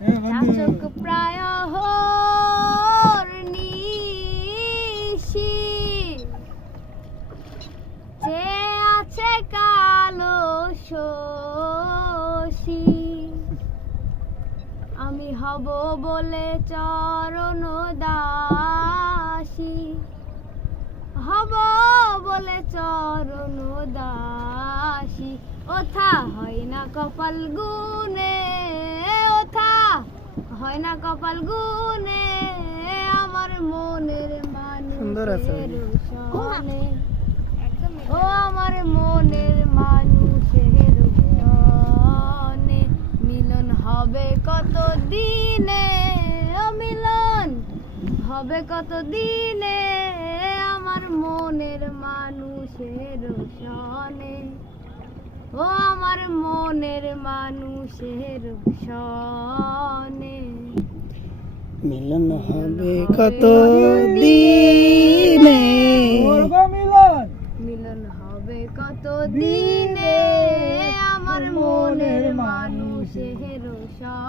চাচক প্রায় নিশি যে আছে কালো শশী আমি হব বলে চরণ দাসী হব বলে চরণ দাসী ওথা হয় না কপাল গুনে ওথা হয় না কপাল গুনে আমার মনের মানুষের সনে ও আমার মনের মানুষের সনে মিলন হবে কত দিনে ও মিলন হবে কত দিনে আমার মনের মানুষের সনে ও আমার মনের মানুষের সনে মিলন হবে কত দিনে মিলন হবে কত দিনে আমার মনের মানুষের সনে